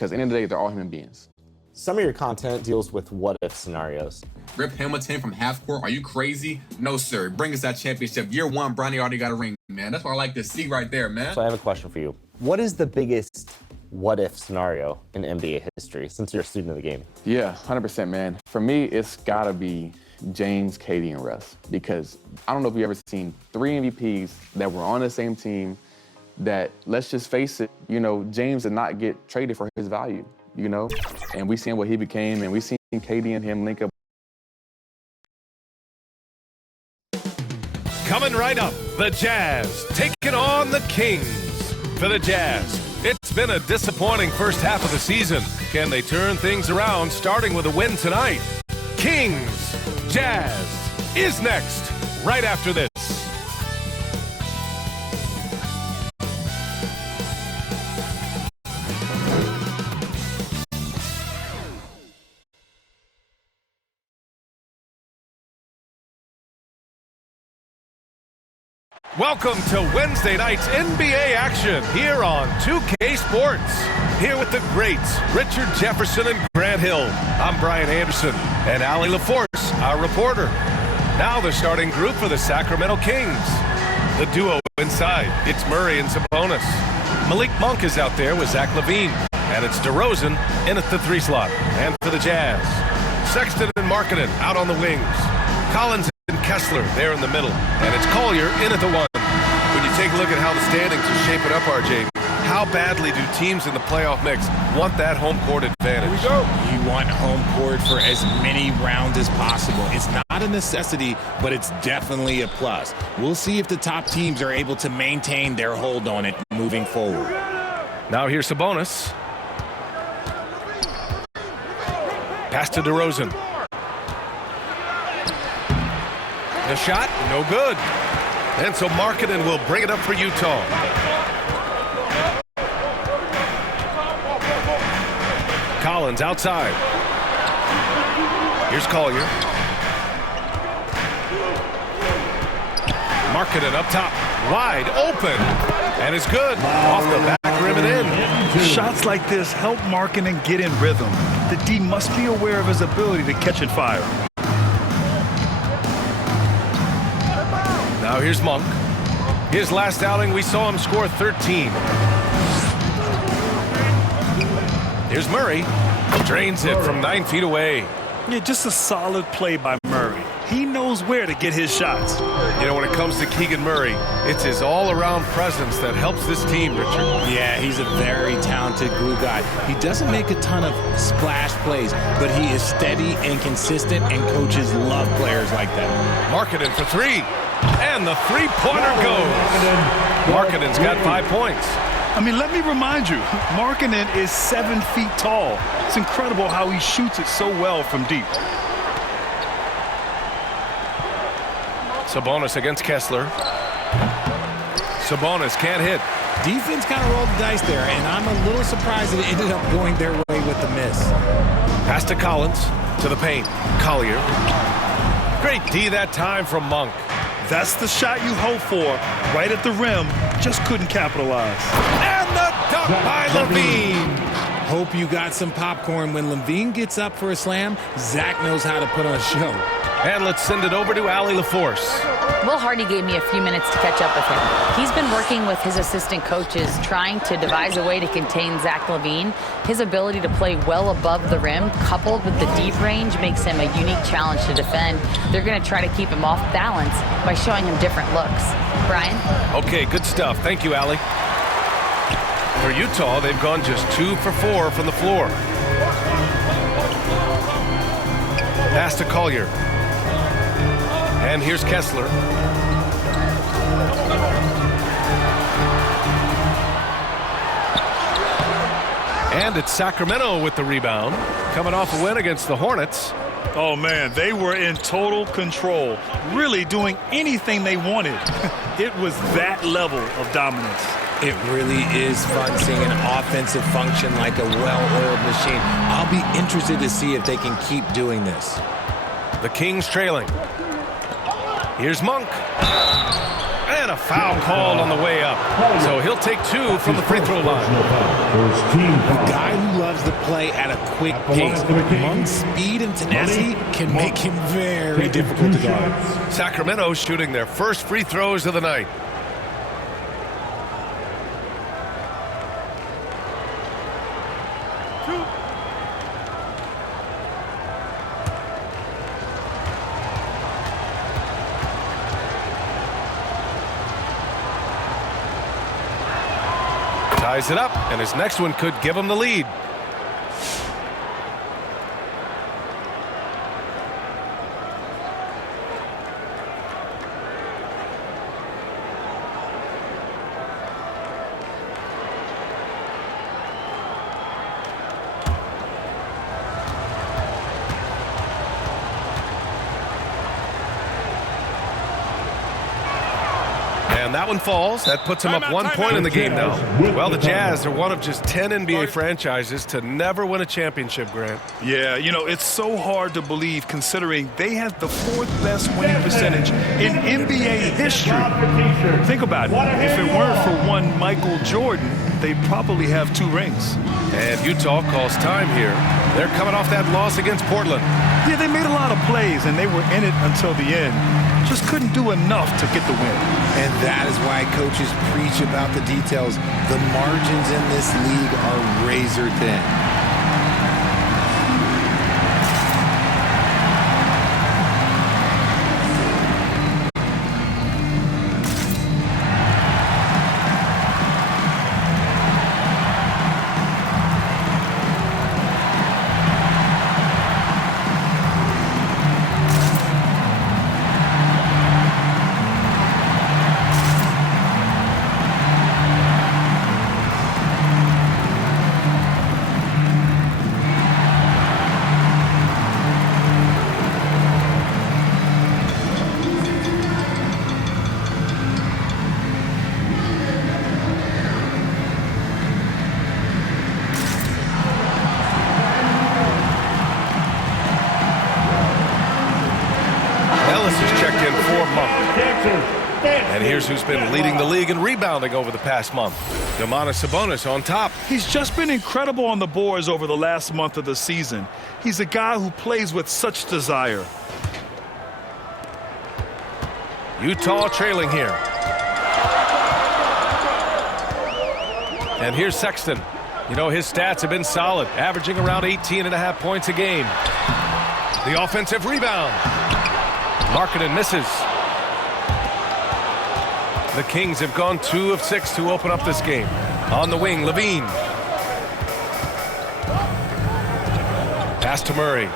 because at the end of the day, they're all human beings. Some of your content deals with what-if scenarios. Rip Hamilton from half court. Are you crazy? No, sir. Bring us that championship. Year one, Bronny already got a ring, man. That's what I like to see right there, man. So I have a question for you. What is the biggest what-if scenario in NBA history, since you're a student of the game? Yeah, 100%, man. For me, it's got to be James, KD, and Russ, because I don't know if you've ever seen 3 MVPs that were on the same team that, let's just face it, James did not get traded for his value, and we seen what he became, and we seen KD and him link up. Coming right up, the Jazz taking on the Kings. For the Jazz, it's been a disappointing first half of the season. Can they turn things around, starting with a win tonight? Kings, Jazz is next, right after this. Welcome to Wednesday night's NBA action here on 2K Sports. Here with the greats, Richard Jefferson and Grant Hill. I'm Brian Anderson, and Allie LaForce, our reporter. Now the starting group for the Sacramento Kings. The duo inside, it's Murray and Sabonis. Malik Monk is out there with Zach LaVine, and it's DeRozan in at the 3 slot. And for the Jazz, Sexton and Markkanen out on the wings. Collins and Kessler there in the middle, and it's Collier in at the 1. When you take a look at how the standings are shaping up, RJ, how badly do teams in the playoff mix want that home court advantage? Here we go. You want home court for as many rounds as possible. It's not a necessity, but it's definitely a plus. We'll see if the top teams are able to maintain their hold on it moving forward. Now here's Sabonis. Pass to DeRozan. The shot, no good. And so Markkanen will bring it up for Utah. Collins outside. Here's Collier. Markkanen up top, wide open, and it's good. Off the back rim and in. Shots like this help Markkanen get in rhythm. The D must be aware of his ability to catch and fire. Now here's Monk. His last outing, we saw him score 13. Here's Murray. Drains it from 9 feet away. Yeah, just a solid play by Murray. He knows where to get his shots. When it comes to Keegan Murray, it's his all-around presence that helps this team, Richard. Yeah, he's a very talented glue guy. He doesn't make a ton of splash plays, but he is steady and consistent, and coaches love players like that. Markkanen for 3. And the three-pointer goes. Markkanen's got 5 points. I mean, let me remind you, Markkanen is 7 feet tall. It's incredible how he shoots it so well from deep. Sabonis against Kessler. Sabonis can't hit. Defense kind of rolled the dice there, and I'm a little surprised that it ended up going their way with the miss. Pass to Collins, to the paint. Collier. Great D that time from Monk. That's the shot you hope for, right at the rim. Just couldn't capitalize. And the dunk by LaVine. Hope you got some popcorn. When LaVine gets up for a slam, Zach knows how to put on a show. And let's send it over to Allie LaForce. Will Hardy gave me a few minutes to catch up with him. He's been working with his assistant coaches, trying to devise a way to contain Zach LaVine. His ability to play well above the rim, coupled with the deep range, makes him a unique challenge to defend. They're going to try to keep him off balance by showing him different looks. Brian? Okay, good stuff. Thank you, Allie. For Utah, they've gone just 2 for 4 from the floor. Pass to Collier. And here's Kessler. And it's Sacramento with the rebound, coming off a win against the Hornets. Oh, man, they were in total control, really doing anything they wanted. It was that level of dominance. It really is fun seeing an offensive function like a well-oiled machine. I'll be interested to see if they can keep doing this. The Kings trailing. Here's Monk. And a foul called on the way up. So he'll take 2 from the free throw line. A guy who loves to play at a quick pace. Monk's speed and tenacity can make him very difficult to guard. Sacramento shooting their first free throws of the night. Ties it up, and his next one could give him the lead. And that one falls. That puts him up 1 point in the game now. Well, the Jazz are one of just 10 NBA franchises to never win a championship, Grant. Yeah, you know, it's so hard to believe considering they had the 4th best winning percentage in NBA history. Think about it. If it weren't for one Michael Jordan, they'd probably have 2 rings. And Utah calls time here. They're coming off that loss against Portland. Yeah, they made a lot of plays, and they were in it until the end. Just couldn't do enough to get the win. And that is why coaches preach about the details. The margins in this league are razor thin. And here's who's been leading the league in rebounding over the past month. Domantas Sabonis on top. He's just been incredible on the boards over the last month of the season. He's a guy who plays with such desire. Utah trailing here. And here's Sexton. You know, his stats have been solid, averaging around 18.5 points a game. The offensive rebound. Markkanen misses. The Kings have gone 2 of 6 to open up this game. On the wing, Levine. Pass to Murray.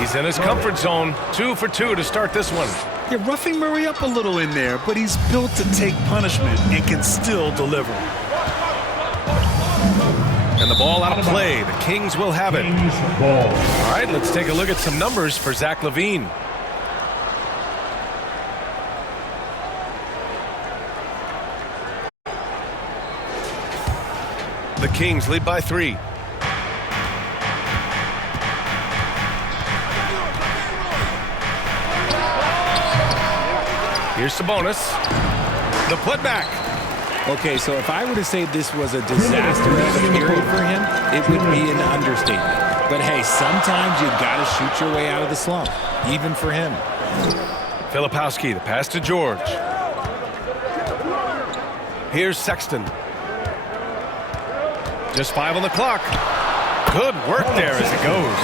He's in his comfort zone. 2 for 2 to start this one. Yeah, roughing Murray up a little in there, but he's built to take punishment and can still deliver. And the ball out of play. The Kings will have it. All right, let's take a look at some numbers for Zach LaVine. The Kings lead by 3. Here's Sabonis. The putback. Okay, so if I were to say this was a disaster period for him, it would be an understatement. But hey, sometimes you got to shoot your way out of the slump, even for him. Filipowski, the pass to George. Here's Sexton. Just 5 on the clock. Good work there as it goes.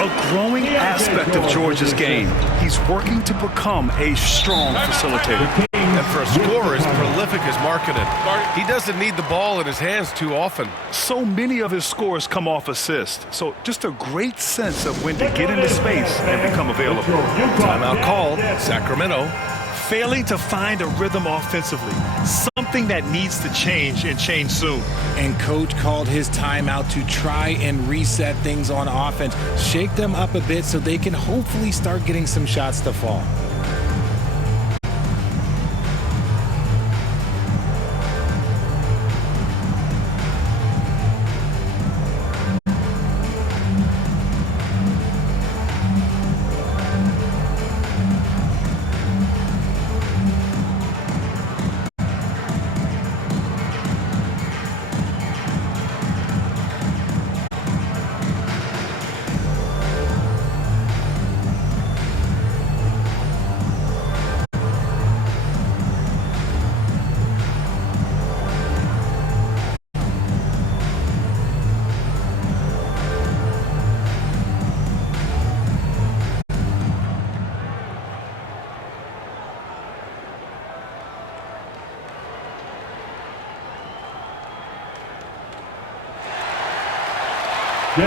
A growing aspect of George's game. He's working to become a strong facilitator. And for a scorer as prolific as Markkanen, he doesn't need the ball in his hands too often. So many of his scores come off assist. So just a great sense of when to get into space and become available. Timeout called. Sacramento. Failing to find a rhythm offensively. Something that needs to change and change soon. And coach called his timeout to try and reset things on offense. Shake them up a bit so they can hopefully start getting some shots to fall. A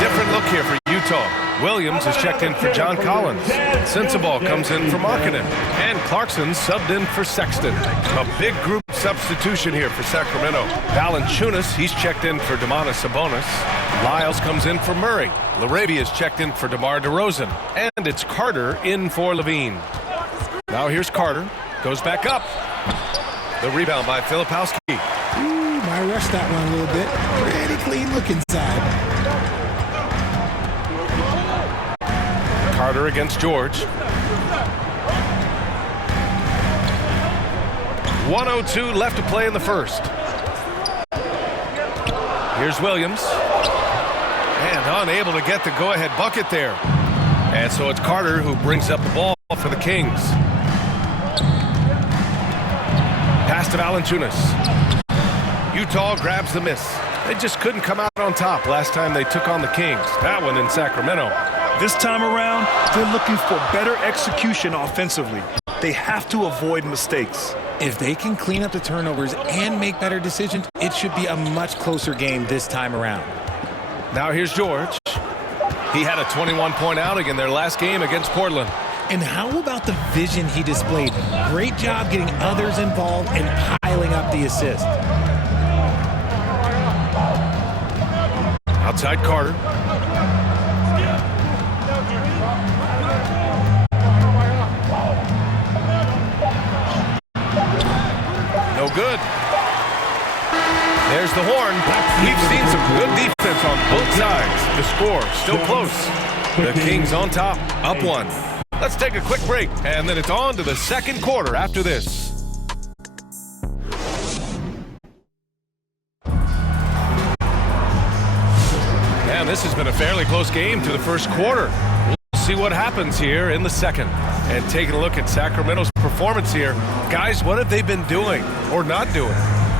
different look here for Utah. Williams is checked in for John Collins. Sensabaugh comes in for Markkanen. And Clarkson subbed in for Sexton. A big group substitution here for Sacramento. Valanciunas, he's checked in for Domantas Sabonis. Lyles comes in for Murray. LaRavia is checked in for DeMar DeRozan. And it's Carter in for Levine. Now here's Carter. Goes back up. The rebound by Filipowski. Ooh, might rush that one a little bit. Pretty clean look inside. Carter against George. 1:02 left to play in the first. Here's Williams. And unable to get the go-ahead bucket there. And so it's Carter who brings up the ball for the Kings. Pass to Valanciunas. Utah grabs the miss. They just couldn't come out on top last time they took on the Kings. That one in Sacramento. This time around, they're looking for better execution offensively. They have to avoid mistakes. If they can clean up the turnovers and make better decisions, it should be a much closer game this time around. Now here's George. He had a 21-point outing in their last game against Portland. And how about the vision he displayed? Great job getting others involved and piling up the assist. Outside Carter. No good. There's the horn. We've seen some good defense on both sides. The score still close. The Kings on top, up one. Let's take a quick break, and then it's on to the second quarter after this. Man, this has been a fairly close game to the first quarter. We'll see what happens here in the second. And taking a look at Sacramento's performance here, guys, what have they been doing or not doing?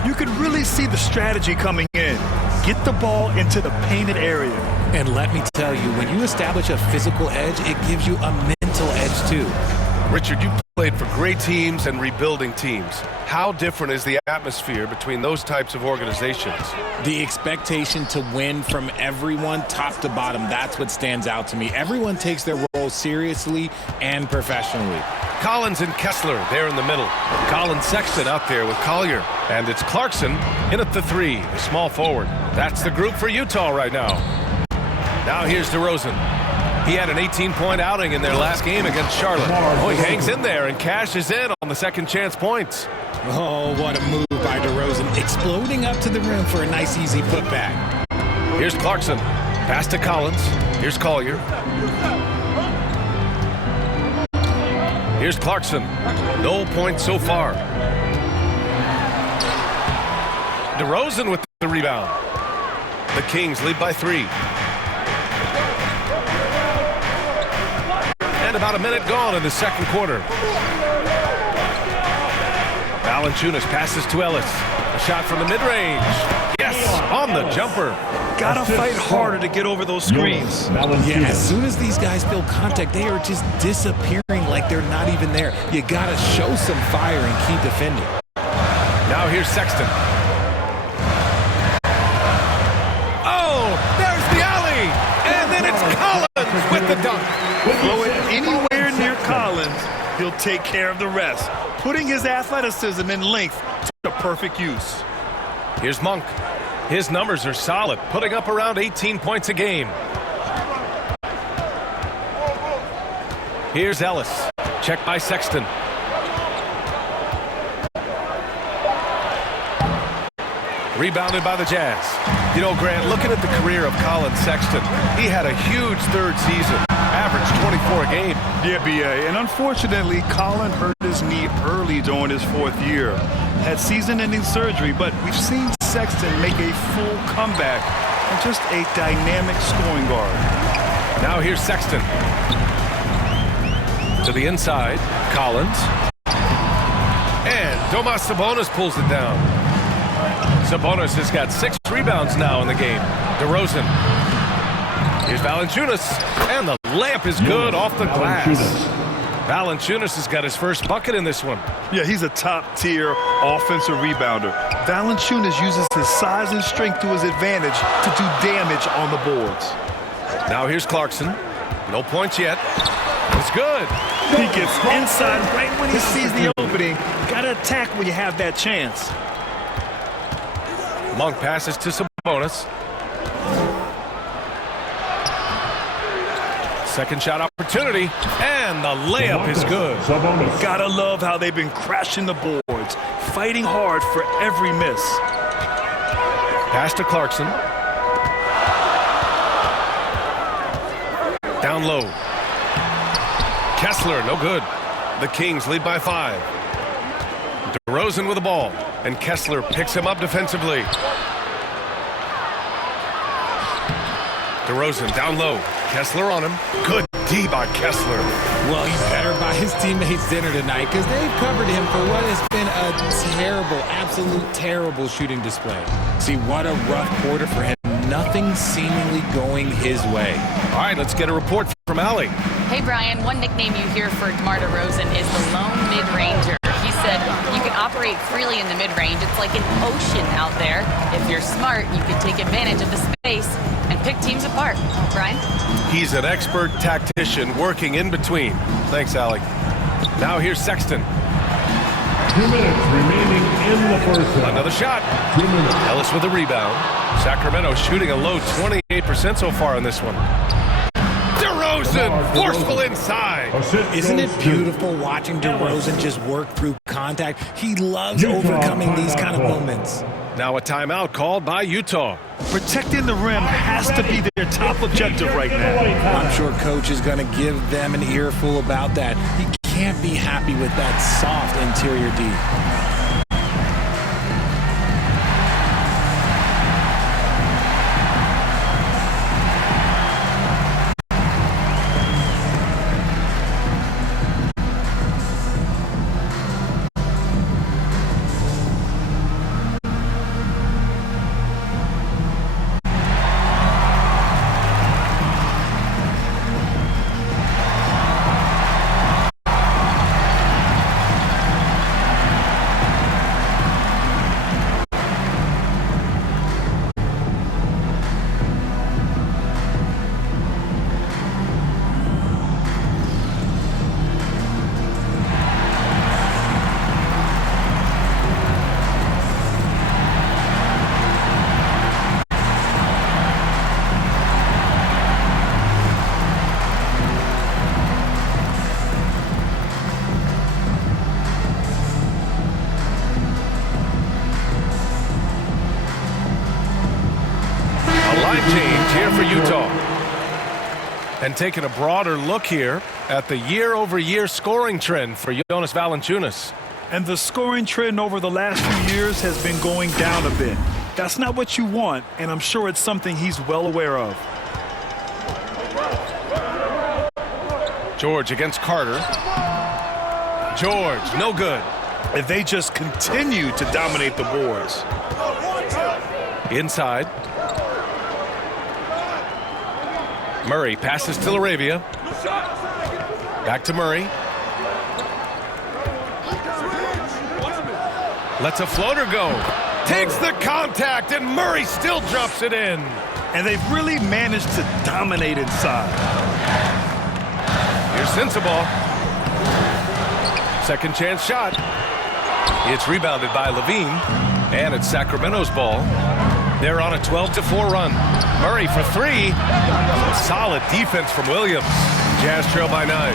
You could really see the strategy coming in. Get the ball into the painted area. And let me tell you, when you establish a physical edge, it gives you a mental edge too. Richard, you played for great teams and rebuilding teams. How different is the atmosphere between those types of organizations? The expectation to win from everyone, top to bottom, that's what stands out to me. Everyone takes their role seriously and professionally. Collins and Kessler there in the middle. Collins Sexton out there with Collier. And it's Clarkson in at the three, the small forward. That's the group for Utah right now. Now here's DeRozan. He had an 18-point outing in their last game against Charlotte. Oh, he hangs in there and cashes in on the second chance points. Oh, what a move by DeRozan, exploding up to the rim for a nice, easy putback. Here's Clarkson. Pass to Collins. Here's Collier. Here's Clarkson. No points so far. DeRozan with the rebound. The Kings lead by 3. And about a minute gone in the second quarter. Valanciunas passes to Ellis. A shot from the mid-range. Yes, on the jumper. Gotta fight harder to get over those screens. Yeah, as soon as these guys feel contact, they are just disappearing like they're not even there. You gotta show some fire and keep defending. Now here's Sexton. Oh, there's the alley! And then it's Collins with the dunk. Throw it anywhere near Collins, he'll take care of the rest. Putting his athleticism and length to perfect use. Here's Monk. His numbers are solid, putting up around 18 points a game. Here's Ellis. Checked by Sexton. Rebounded by the Jazz. You know, Grant, looking at the career of Colin Sexton, he had a huge third season, averaged 24 a game. Yeah, B.A. And unfortunately, Colin hurt his knee early during his 4th year. Had season-ending surgery, but we've seen Sexton make a full comeback and just a dynamic scoring guard. Now here's Sexton. To the inside, Collins. And Domas Sabonis pulls it down. Sabonis has got 6 rebounds now in the game. DeRozan. Here's Valanciunas. And the layup is good off the glass. Valanciunas has got his first bucket in this one. Yeah, he's a top-tier offensive rebounder. Valanciunas uses his size and strength to his advantage to do damage on the boards. Now here's Clarkson. No points yet. It's good. He gets inside right when he sees the opening. Got to attack when you have that chance. Monk passes to Sabonis. Second shot opportunity, and the layup is good. Gotta love how they've been crashing the boards, fighting hard for every miss. Pass to Clarkson. Down low. Kessler, no good. The Kings lead by 5. DeRozan with the ball, and Kessler picks him up defensively. DeRozan down low. Kessler on him. Good D by Kessler. Well, he's better by his teammates' dinner tonight because they've covered him for what has been a terrible, absolute terrible shooting display. See, what a rough quarter for him. Nothing seemingly going his way. All right, let's get a report from Allie. Hey, Brian, one nickname you hear for DeMar DeRozan is the lone mid-ranger. He said you can operate freely in the mid-range. It's like an ocean out there. If you're smart, you can take advantage of the space and pick teams apart. Brian? He's an expert tactician working in between. Thanks, Allie. Now here's Sexton. 2 minutes remaining in the first half. Another shot. 2 minutes. Ellis with the rebound. Sacramento shooting a low 28% so far in this one. DeRozan, forceful inside. Isn't it beautiful watching DeRozan just work through contact? He loves overcoming these kind of moments. Now a timeout called by Utah. Protecting the rim has to be their top objective right now. I'm sure coach is going to give them an earful about that. He can't be happy with that soft interior D. Change here for Utah. And taking a broader look here at the year-over-year scoring trend for Jonas Valanciunas. And the scoring trend over the last few years has been going down a bit. That's not what you want, and I'm sure it's something he's well aware of. George against Carter. George, no good. If they just continue to dominate the boards. Inside. Murray passes to LaRavia. Back to Murray. Lets a floater go. Takes the contact, and Murray still drops it in. And they've really managed to dominate inside. Here's Sensabaugh. Second chance shot. It's rebounded by Levine, and it's Sacramento's ball. They're on a 12-4 run. Murray for 3. Solid defense from Williams. Jazz trail by 9.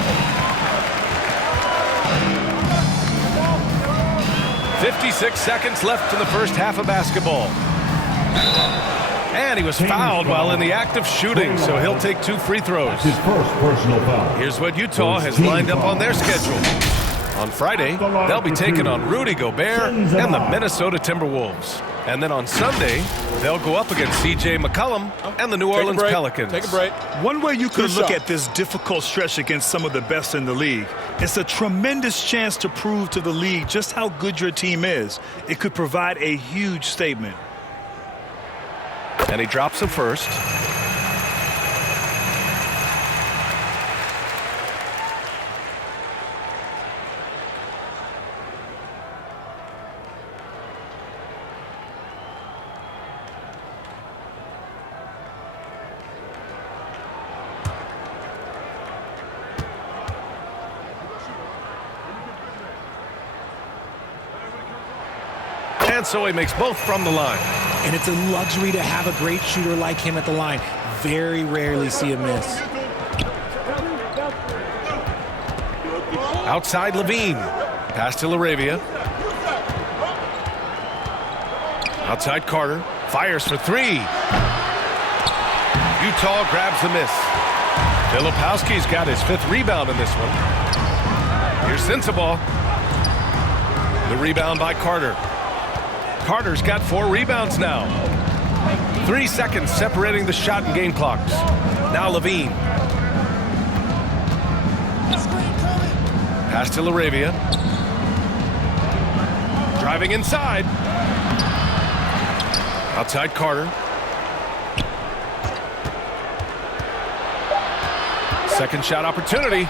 56 seconds left in the first half of basketball. And he was fouled while in the act of shooting, so he'll take 2 free throws. His first personal foul. Here's what Utah has lined up on their schedule. On Friday, they'll be taking on Rudy Gobert and the Minnesota Timberwolves. And then on Sunday, they'll go up against C.J. McCollum and the New Orleans Pelicans. Take a break. One way you could look at this difficult stretch against some of the best in the league, it's a tremendous chance to prove to the league just how good your team is. It could provide a huge statement. And he drops it first. And so he makes both from the line. And it's a luxury to have a great shooter like him at the line. Very rarely see a miss. Outside Levine. Pass to LaRavia. Outside Carter. Fires for three. Utah grabs the miss. Filipowski's got his 5th rebound in this one. Here's Sensabaugh. The rebound by Carter. Carter's got 4 rebounds now. 3 seconds separating the shot and game clocks. Now Levine. Pass to LaRavia. Driving inside. Outside Carter. Second shot opportunity.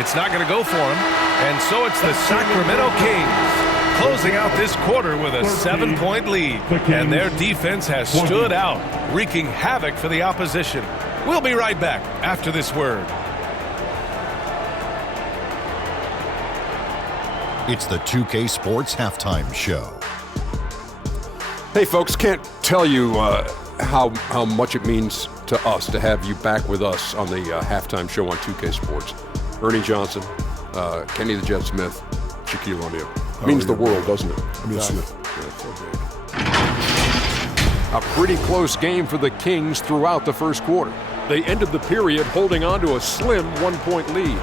It's not going to go for him. And so it's the Sacramento Kings closing out this quarter with a 7-point lead. And their defense has stood out, wreaking havoc for the opposition. We'll be right back after this word. It's the 2K Sports Halftime Show. Hey, folks, can't tell you how much it means to us to have you back with us on the halftime show on 2K Sports. Ernie Johnson, Kenny the Jet Smith, Shaquille O'Neal. Means the world, doesn't it? A pretty close game for the Kings throughout the first quarter. They ended the period holding on to a slim 1-point lead.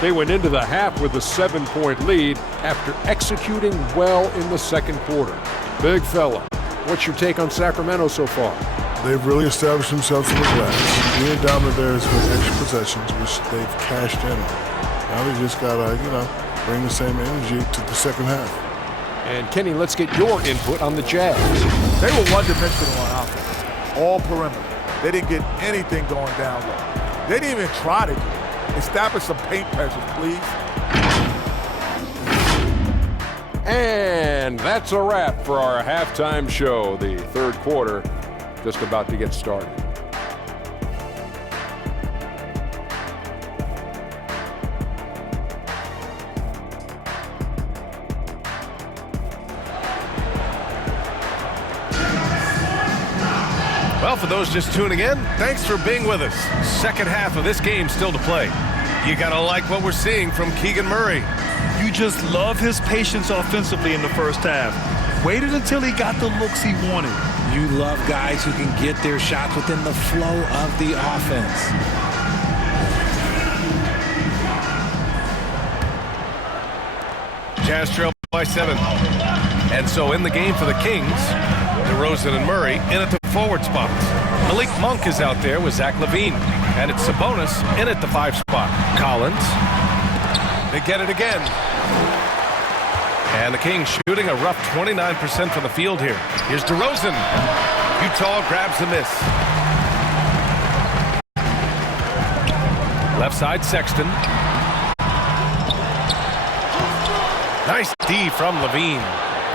They went into the half with a 7-point lead after executing well in the second quarter. Big fella, what's your take on Sacramento so far? They've really established themselves in the glass. Being dominant there is with extra possessions, which they've cashed in on. Now they just got to, bring the same energy to the second half. And Kenny, let's get your input on the Jazz. They were one-dimensional on offense, all perimeter. They didn't get anything going down low. They didn't even try to do it. Establish some paint pressure, please. And that's a wrap for our halftime show. The third quarter just about to get started. Well, for those just tuning in, thanks for being with us. Second half of this game still to play. You gotta like what we're seeing from Keegan Murray. You just love his patience offensively in the first half. Waited until he got the looks he wanted. You love guys who can get their shots within the flow of the offense. Jazz trail by 7. And so in the game for the Kings, DeRozan and Murray in at the forward spots. Malik Monk is out there with Zach LaVine. And it's Sabonis in at the 5 spot. Collins. They get it again. And the Kings shooting a rough 29% from the field here. Here's DeRozan. Utah grabs the miss. Left side, Sexton. Nice D from LaVine.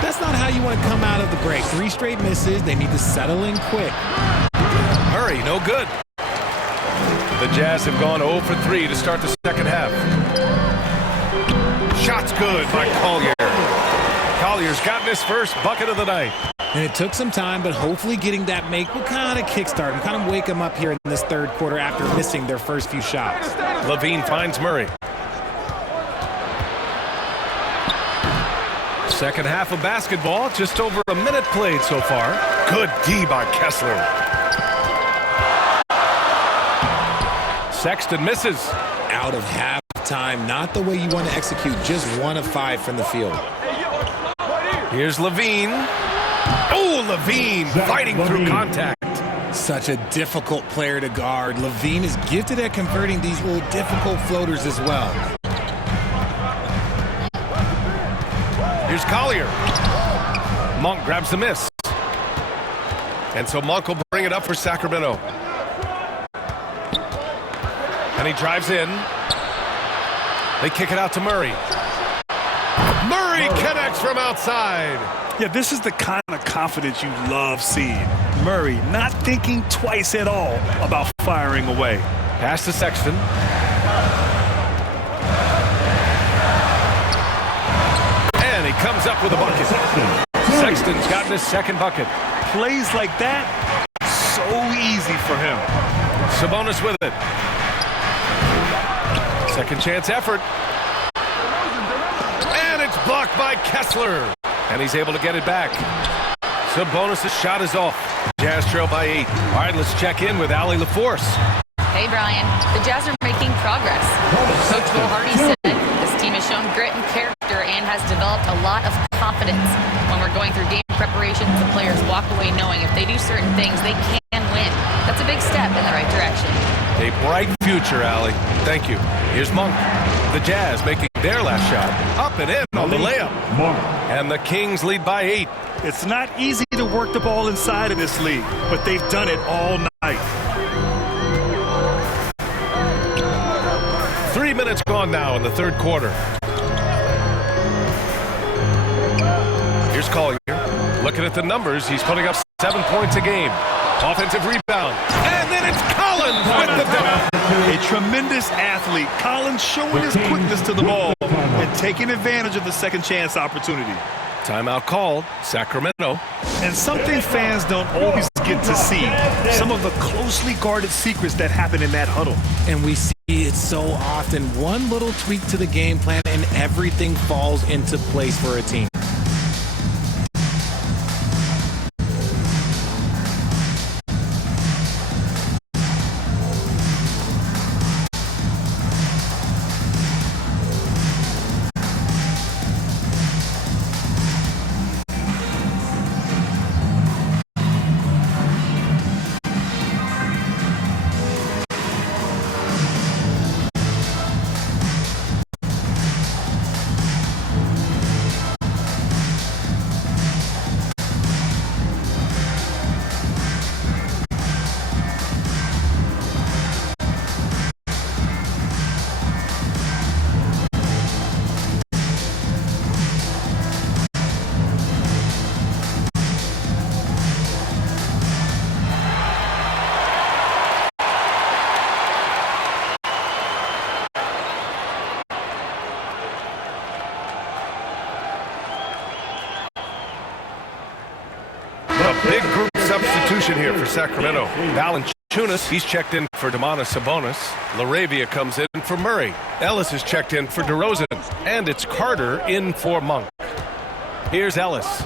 That's not how you want to come out of the break. 3 straight misses. They need to settle in quick. Murray, no good. The Jazz have gone 0 for 3 to start the second half. Shot's good by Collier. Collier's gotten his first bucket of the night. And it took some time, but hopefully getting that make will kind of kickstart and kind of wake them up here in this third quarter after missing their first few shots. LaVine finds Murray. Second half of basketball, just over a minute played so far. Good D by Kessler. Sexton misses. Out of halftime, not the way you want to execute, just 1 of 5 from the field. Here's LaVine. Oh, LaVine fighting through contact. Such a difficult player to guard. LaVine is gifted at converting these little difficult floaters as well. Here's Collier. Monk grabs the miss. And so Monk will bring it up for Sacramento. And he drives in. They kick it out to Murray. Murray connects from outside. Yeah, this is the kind of confidence you love seeing. Murray not thinking twice at all about firing away. Pass to Sexton. And he comes up with a bucket. Sexton's gotten his second bucket. Plays like that, so easy for him. Sabonis with it. Second chance effort. And it's blocked by Kessler. And he's able to get it back. Sabonis' shot is off. Jazz trail by 8. All right, let's check in with Allie LaForce. Hey, Brian. The Jazz are making progress. Coach Will Hardy said this team has shown grit and character and has developed a lot of confidence. When we're going through game preparations, the players walk away knowing if they do certain things, they can win. That's a big step in the right direction. A bright future, Allie. Thank you. Here's Monk. The Jazz making their last shot. Up and in on the layup. And the Kings lead by 8. It's not easy to work the ball inside of this league, but they've done it all night. 3 minutes gone now in the third quarter. Here's Collier. Looking at the numbers, he's putting up 7 points a game. Offensive rebound. And then it's Collins with the dunk. A tremendous athlete. Collins showing his quickness to the ball and taking advantage of the second chance opportunity. Timeout called. Sacramento. And something fans don't always get to see. Some of the closely guarded secrets that happen in that huddle. And we see it so often. One little tweak to the game plan and everything falls into place for a team. Big group substitution here for Sacramento. Valanciunas, he's checked in for Domantas Sabonis. LaRavia comes in for Murray. Ellis is checked in for DeRozan. And it's Carter in for Monk. Here's Ellis,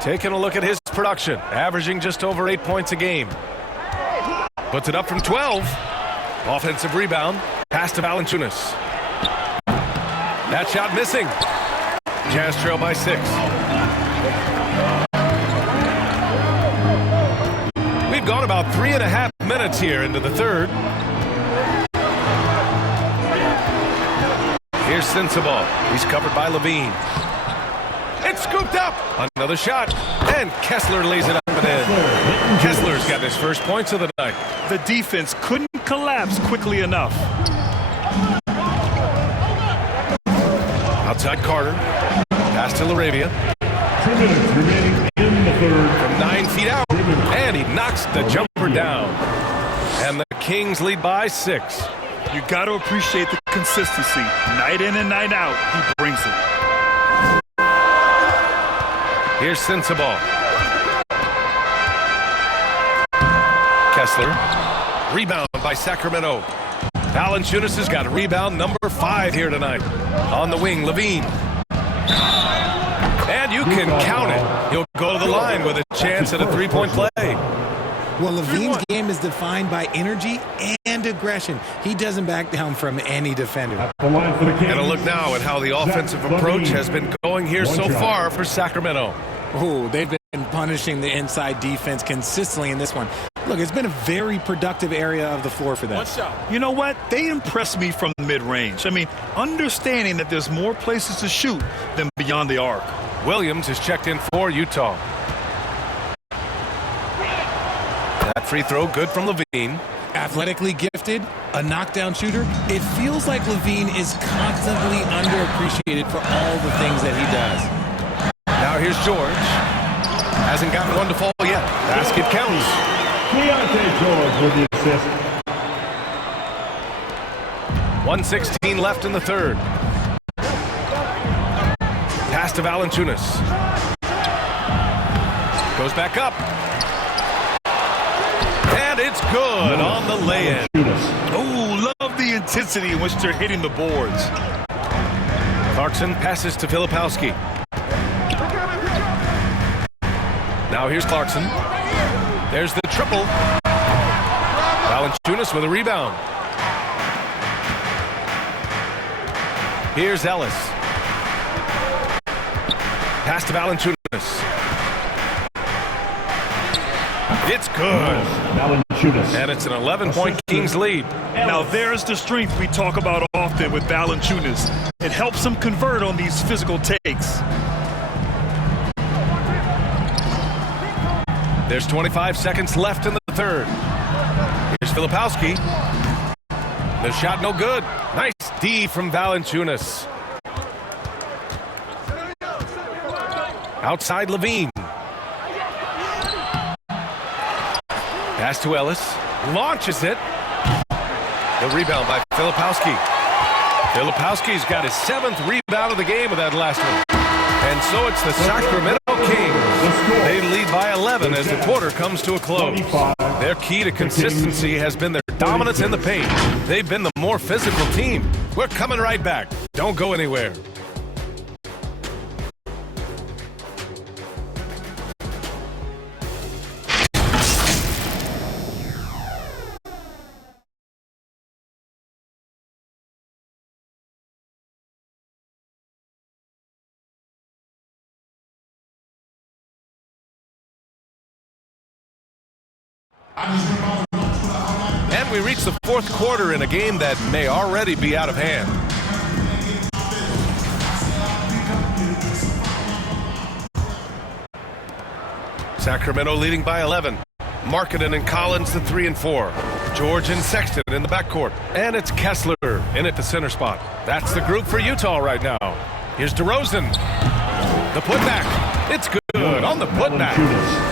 taking a look at his production, averaging just over 8 points a game. Puts it up from 12. Offensive rebound, pass to Valanciunas. That shot missing. Jazz trail by 6. We've gone about 3.5 minutes here into the third. Here's Sensabaugh. He's covered by Levine. It's scooped up. Another shot. And Kessler lays it up and in. Kessler's got his first points of the night. The defense couldn't collapse quickly enough. Outside Carter. Pass to LaRavia. 2 minutes remaining in the third. From 9 feet out. And he knocks the jumper down. And the Kings lead by 6. You got to appreciate the consistency. Night in and night out, he brings it. Here's Sensabaugh. Kessler. Rebound by Sacramento. Valanciunas has got rebound number 5 here tonight. On the wing, Levine. And you can count it. He'll go to the line with a chance at a three-point play. Well, Levine's game is defined by energy and aggression. He doesn't back down from any defender. And a look now at how the offensive approach has been going here so far for Sacramento. Oh, they've been punishing the inside defense consistently in this one. Look, it's been a very productive area of the floor for them. You know what? They impressed me from mid-range. I mean, understanding that there's more places to shoot than beyond the arc. Williams is checked in for Utah. That free throw good from Levine. Athletically gifted, a knockdown shooter. It feels like Levine is constantly underappreciated for all the things that he does. Now here's George. Hasn't gotten one to fall yet. Basket counts. Keontae George with the assist. 1:16 left in the third. Pass to Valanciunas. Goes back up. And it's good on the lay-in. Oh, love the intensity in which they're hitting the boards. Clarkson passes to Filipowski. Now here's Clarkson. There's the triple. Valanciunas with a rebound. Here's Ellis. Pass to Valanciunas. It's good. And it's an 11-point Kings lead. Now there's the strength we talk about often with Valanciunas. It helps him convert on these physical takes. There's 25 seconds left in the third. Here's Filipowski. The shot no good. Nice D from Valanciunas. Outside Levine. Pass to Ellis. Launches it. The rebound by Filipowski. Filipowski's got his 7th rebound of the game with that last one. And so it's the Sacramento Kings. They lead by 11 as the quarter comes to a close. Their key to consistency has been their dominance in the paint. They've been the more physical team. We're coming right back. Don't go anywhere. And we reach the fourth quarter in a game that may already be out of hand. Sacramento leading by 11. Markkanen and Collins the 3 and 4. George and Sexton in the backcourt. And it's Kessler in at the center spot. That's the group for Utah right now. Here's DeRozan. The putback. It's good on the putback.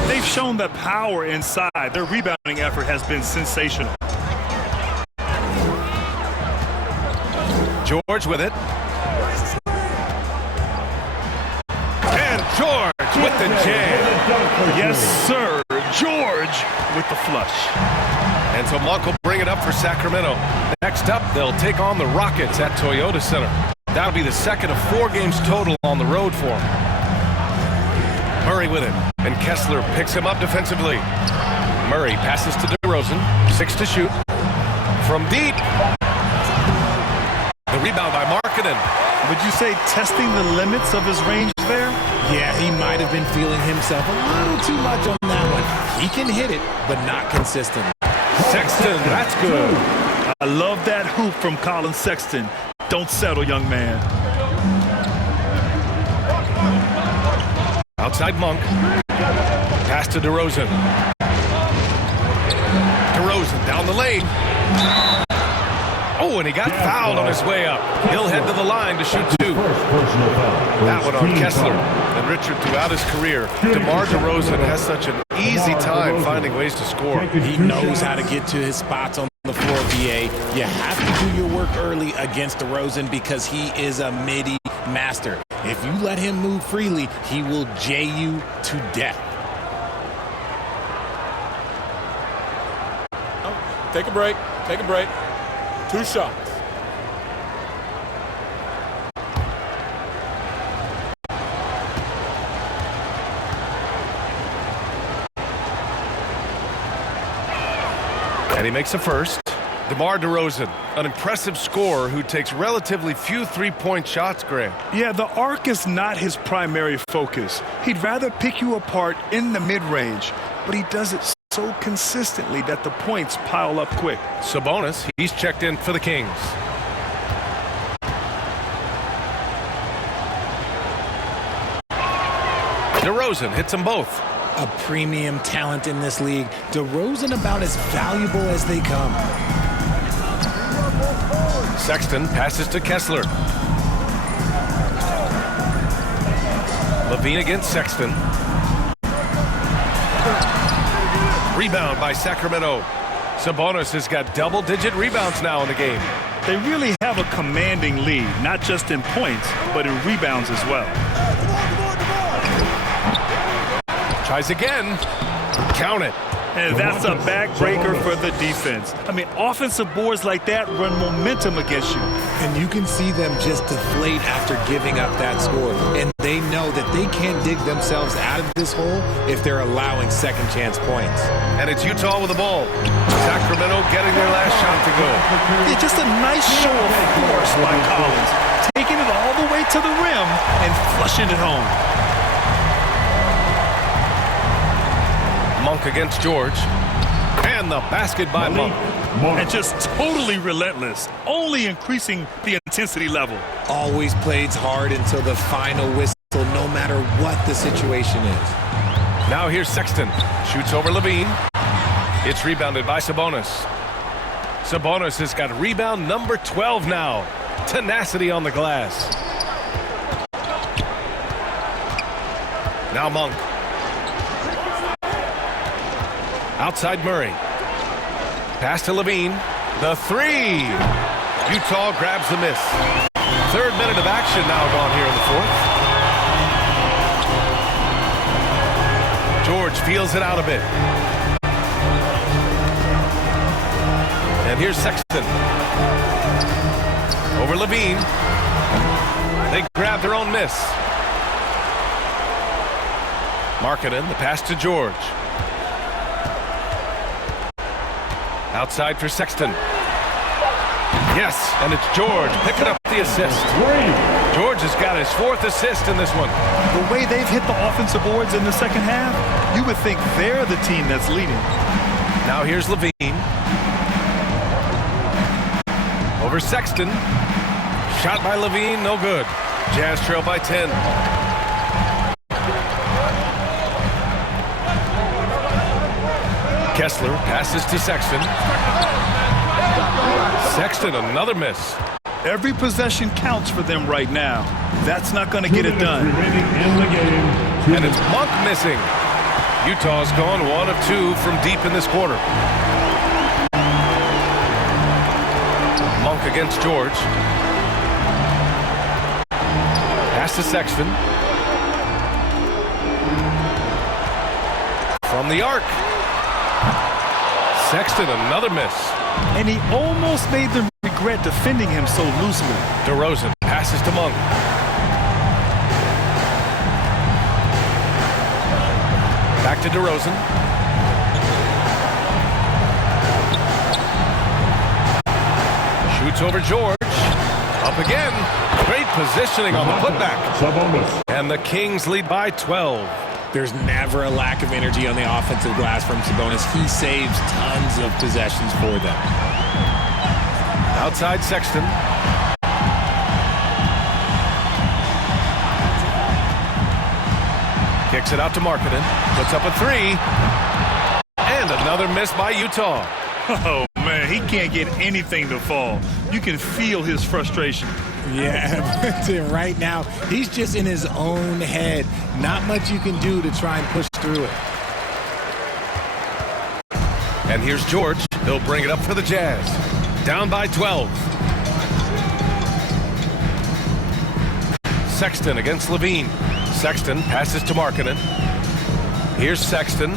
They've shown that power inside. Their rebounding effort has been sensational. George with it. And George with the jam. Yes, sir. George with the flush. And so Monk will bring it up for Sacramento. Next up, they'll take on the Rockets at Toyota Center. That'll be the second of 4 games total on the road for them. Murray with it, and Kessler picks him up defensively. Murray passes to DeRozan, 6 to shoot. From deep. The rebound by Markkanen. Would you say testing the limits of his range there? Yeah, he might have been feeling himself a little too much on that one. He can hit it, but not consistent. Sexton, that's good. I love that hoop from Colin Sexton. Don't settle, young man. Outside Monk. Pass to DeRozan. DeRozan down the lane. Oh, and he got fouled on his way up. He'll head to the line to shoot 2. That one on Kessler. And Richard, throughout his career, DeMar DeRozan has such an easy time finding ways to score. He knows how to get to his spots on the floor, VA. You have to do your work early against DeRozan because he is a midi master. If you let him move freely, he will J you to death. Take a break. Take a break. 2 shots. And he makes a first. DeMar DeRozan, an impressive scorer who takes relatively few three-point shots, Grant. Yeah, the arc is not his primary focus. He'd rather pick you apart in the mid-range, but he does it so consistently that the points pile up quick. Sabonis, he's checked in for the Kings. DeRozan hits them both. A premium talent in this league. DeRozan about as valuable as they come. Sexton passes to Kessler. Levine against Sexton. Rebound by Sacramento. Sabonis has got double-digit rebounds now in the game. They really have a commanding lead, not just in points, but in rebounds as well. Tries again. Count it. And that's a backbreaker for the defense. I mean, offensive boards like that run momentum against you. And you can see them just deflate after giving up that score. And they know that they can't dig themselves out of this hole if they're allowing second chance points. And it's Utah with the ball. Sacramento getting their last shot to go. Yeah, just a nice show of force by Collins. Taking it all the way to the rim and flushing it home. Monk against George. And the basket by Monk. And just totally relentless, only increasing the intensity level. Always plays hard until the final whistle, no matter what the situation is. Now here's Sexton. Shoots over Levine. It's rebounded by Sabonis. Sabonis has got rebound number 12 now. Tenacity on the glass. Now Monk. Outside Murray. Pass to Levine. The three. Utah grabs the miss. Third minute of action now gone here in the fourth. George feels it out a bit. And here's Sexton. Over Levine. They grab their own miss. Markkanen, the pass to George. Outside for Sexton. Yes, and it's George picking up the assist. George has got his fourth assist in this one. The way they've hit the offensive boards in the second half, you would think they're the team that's leading. Now here's Levine. Over Sexton. Shot by Levine, no good. Jazz trail by 10. Kessler passes to Sexton. Sexton, another miss. Every possession counts for them right now. That's not going to get it done. And it's Monk missing. Utah's gone 1 of 2 from deep in this quarter. Monk against George. Pass to Sexton. From the arc. Sexton, another miss. And he almost made them regret defending him so loosely. DeRozan passes to Monk. Back to DeRozan. Shoots over George. Up again. Great positioning on the putback. And the Kings lead by 12. There's never a lack of energy on the offensive glass from Sabonis. He saves tons of possessions for them. Outside Sexton. Kicks it out to Markkanen. Puts up a three. And another miss by Utah. Oh, man, he can't get anything to fall. You can feel his frustration. Yeah, right now, he's just in his own head. Not much you can do to try and push through it. And here's George. He'll bring it up for the Jazz. Down by 12. Sexton against Levine. Sexton passes to Markkanen. Here's Sexton.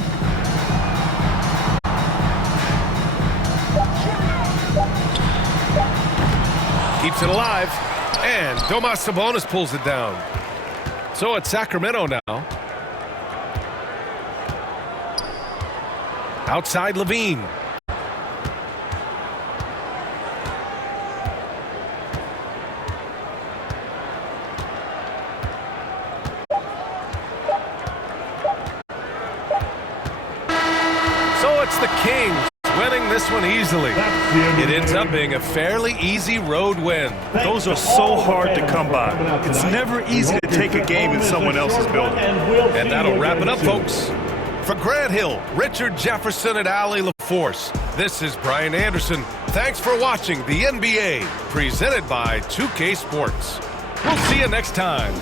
Keeps it alive. And Domas Sabonis pulls it down. So it's Sacramento now. Outside Levine. So it's the Kings winning this one easily. It ends up being a fairly easy road win. Those are so hard to come by. It's never easy to take a game in someone else's building. And that'll wrap it up, folks. For Grant Hill, Richard Jefferson, and Allie LaForce, this is Brian Anderson. Thanks for watching the NBA, presented by 2K Sports. We'll see you next time.